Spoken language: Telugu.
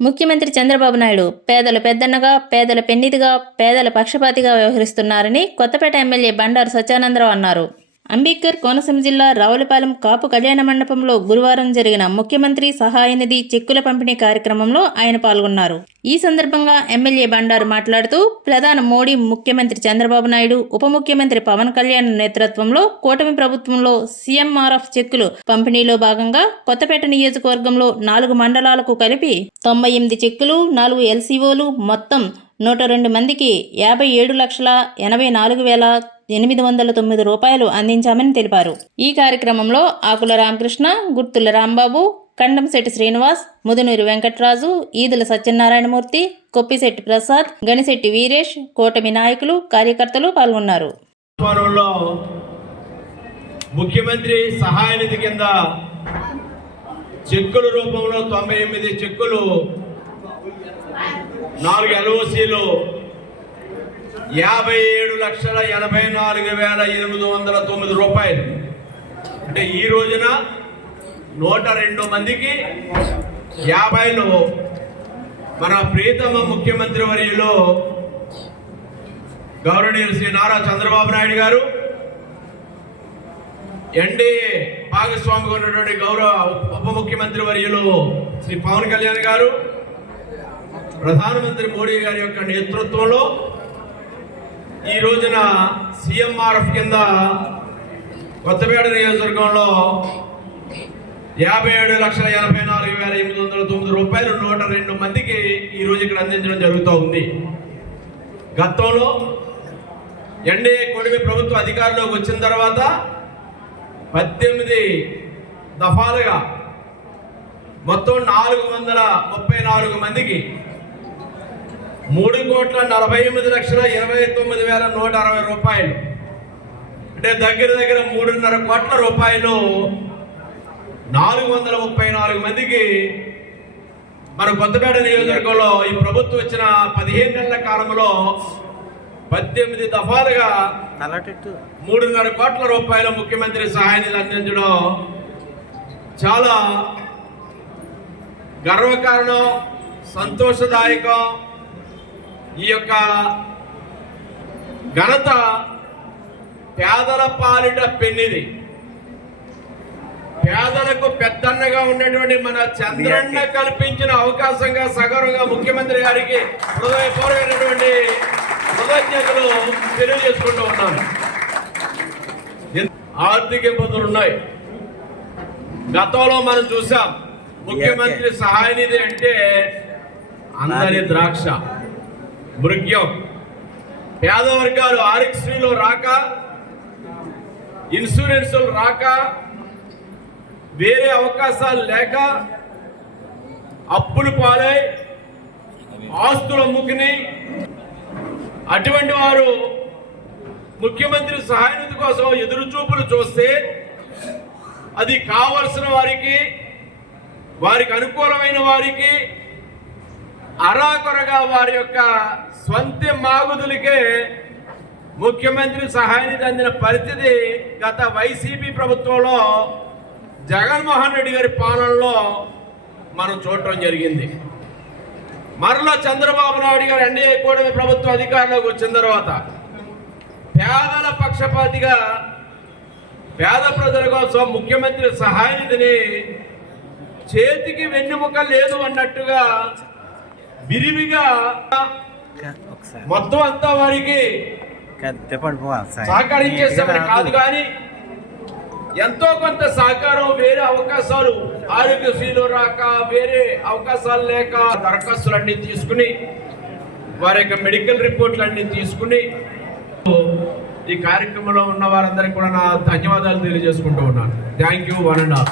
ముఖ్యమంత్రి చంద్రబాబు నాయుడు పేదల పెద్దన్నగా పేదల పెన్నిదిగా పేదల పక్షపాతిగా వ్యవహరిస్తున్నారని కొత్తపేట ఎమ్మెల్యే బండారు సత్యానందరావు అన్నారు. అంబేద్కర్ కోనసీమ జిల్లా రావులపాలెం కాపు కళ్యాణ మండపంలో గురువారం జరిగిన ముఖ్యమంత్రి సహాయ నిధి చెక్కుల పంపిణీ కార్యక్రమంలో ఆయన పాల్గొన్నారు. ఈ సందర్భంగా ఎమ్మెల్యే బండారు మాట్లాడుతూ ప్రధాని మోడీ ముఖ్యమంత్రి చంద్రబాబు నాయుడు ఉప ముఖ్యమంత్రి పవన్ కళ్యాణ్ నేతృత్వంలో కూటమి ప్రభుత్వంలో సీఎంఆర్ఎఫ్ చెక్కులు పంపిణీలో భాగంగా కొత్తపేట నియోజకవర్గంలో నాలుగు మండలాలకు కలిపి తొంభై ఎనిమిది చెక్కులు నాలుగు ఎల్సీఓలు మొత్తం నూట రెండు మందికి యాభై ఏడు లక్షల ఎనభై నాలుగు వేల ఎనిమిది వందల తొమ్మిది రూపాయలు అందించామని తెలిపారు. ఈ కార్యక్రమంలో ఆకుల రామకృష్ణ గుర్తుల రాంబాబు కండంశెట్టి శ్రీనివాస్ ముదునూరి వెంకట్రాజు ఈదుల సత్యనారాయణమూర్తి కొప్పిశెట్టి ప్రసాద్ గణిశెట్టి వీరేష్ కూటమి నాయకులు కార్యకర్తలు పాల్గొన్నారు. ముఖ్యమంత్రి సహాయ నిధి కింద చెక్కుల రూపంలో తొంభై ఎనిమిది చెక్కులు నాలుగు ఎల్ఓసీలు యాభై ఏడు లక్షల ఎనభై నాలుగు వేల ఎనిమిది వందల తొమ్మిది రూపాయలు. అంటే ఈ రోజున నూట రెండు మందికి యాభైలో మన ప్రీతమ ముఖ్యమంత్రి వర్యలో గౌరవనీయులు శ్రీ నారా చంద్రబాబు నాయుడు గారు ఎన్డీఏ భాగస్వామిగా ఉన్నటువంటి గౌరవ ఉప ముఖ్యమంత్రి వర్యులు శ్రీ పవన్ కళ్యాణ్ గారు ప్రధానమంత్రి మోడీ గారి యొక్క నేతృత్వంలో ఈ రోజున సిఎంఆర్ఎఫ్ కింద కొత్తపేట నియోజకవర్గంలో యాభై ఏడు లక్షల ఎనభై నాలుగు వేల ఎనిమిది వందల తొమ్మిది రూపాయలు నూట రెండు మందికి ఈ రోజు ఇక్కడ అందించడం జరుగుతూ ఉంది. గతంలో ఎన్డీఏ కూటమి ప్రభుత్వం అధికారంలోకి వచ్చిన తర్వాత పద్దెనిమిది దఫాలుగా మొత్తం నాలుగు వందల ముప్పై నాలుగు మందికి మూడు కోట్ల నలభై ఎనిమిది లక్షల ఇరవై తొమ్మిది వేల నూట అరవై రూపాయలు. అంటే దగ్గర దగ్గర మూడున్నర కోట్ల రూపాయలు నాలుగు వందల ముప్పై నాలుగు మందికి మన కొత్తపేట నియోజకవర్గంలో ఈ ప్రభుత్వం వచ్చిన పదిహేను నెలల కాలంలో పద్దెనిమిది దఫాలుగా మూడున్నర కోట్ల రూపాయల ముఖ్యమంత్రి సహాయ నిధి అందించడం చాలా గర్వకారణం సంతోషదాయకం. ఈ యొక్క ఘనత పేదల పాలిట పెన్నిది. పేదలకు పెద్దన్నగా ఉన్నటువంటి మన చంద్రన్న కల్పించిన అవకాశంగా సగర్వంగా ముఖ్యమంత్రి గారికి హృదయపూర్వకమైనటువంటి కృతజ్ఞతలు తెలియజేసుకుంటూ ఉన్నాను. ఆర్థిక ఇబ్బందులు ఉన్నాయి. గతంలో మనం చూసాం ముఖ్యమంత్రి సహాయ నిధి అంటే అందరి ద్రాక్ష. మృగ్యం పేద వర్గాలు ఆరోగ్యశ్రీలో రాక ఇన్సూరెన్సులు రాక వేరే అవకాశాలు లేక అప్పులు పాలై ఆస్తులు అమ్ముకుని అటువంటి వారు ముఖ్యమంత్రి సహాయ నిధి కోసం ఎదురుచూపులు చూస్తే అది కావలసిన వారికి వారికి అనుకూలమైన వారికి అరాకొరగా వారి యొక్క స్వంత మాగుదులకే ముఖ్యమంత్రి సహాయ నిధి అందిన పరిస్థితి గత వైసీపీ ప్రభుత్వంలో జగన్మోహన్ రెడ్డి గారి పాలనలో మనం చూడటం జరిగింది. మరలా చంద్రబాబు నాయుడు గారు ఎన్డీఏ కూటమి ప్రభుత్వం అధికారంలోకి వచ్చిన తర్వాత పేదల పక్షపాతిగా పేద ప్రజల కోసం ముఖ్యమంత్రి సహాయ నిధిని చేతికి వెన్నుముక లేదు అన్నట్టుగా విరివిగా మొత్తం అంతా వారికి. సహకరించేస్తామని కాదు కానీ ఎంతో కొంత సహకారం వేరే అవకాశాలు ఆరోగ్యశ్రీలు రాక వేరే అవకాశాలు లేక దరఖాస్తులన్నీ తీసుకుని వారి యొక్క మెడికల్ రిపోర్ట్లు అన్ని తీసుకుని ఈ కార్యక్రమంలో ఉన్న వారందరికీ కూడా నా ధన్యవాదాలు తెలియజేసుకుంటూ ఉన్నాను. Thank you one and all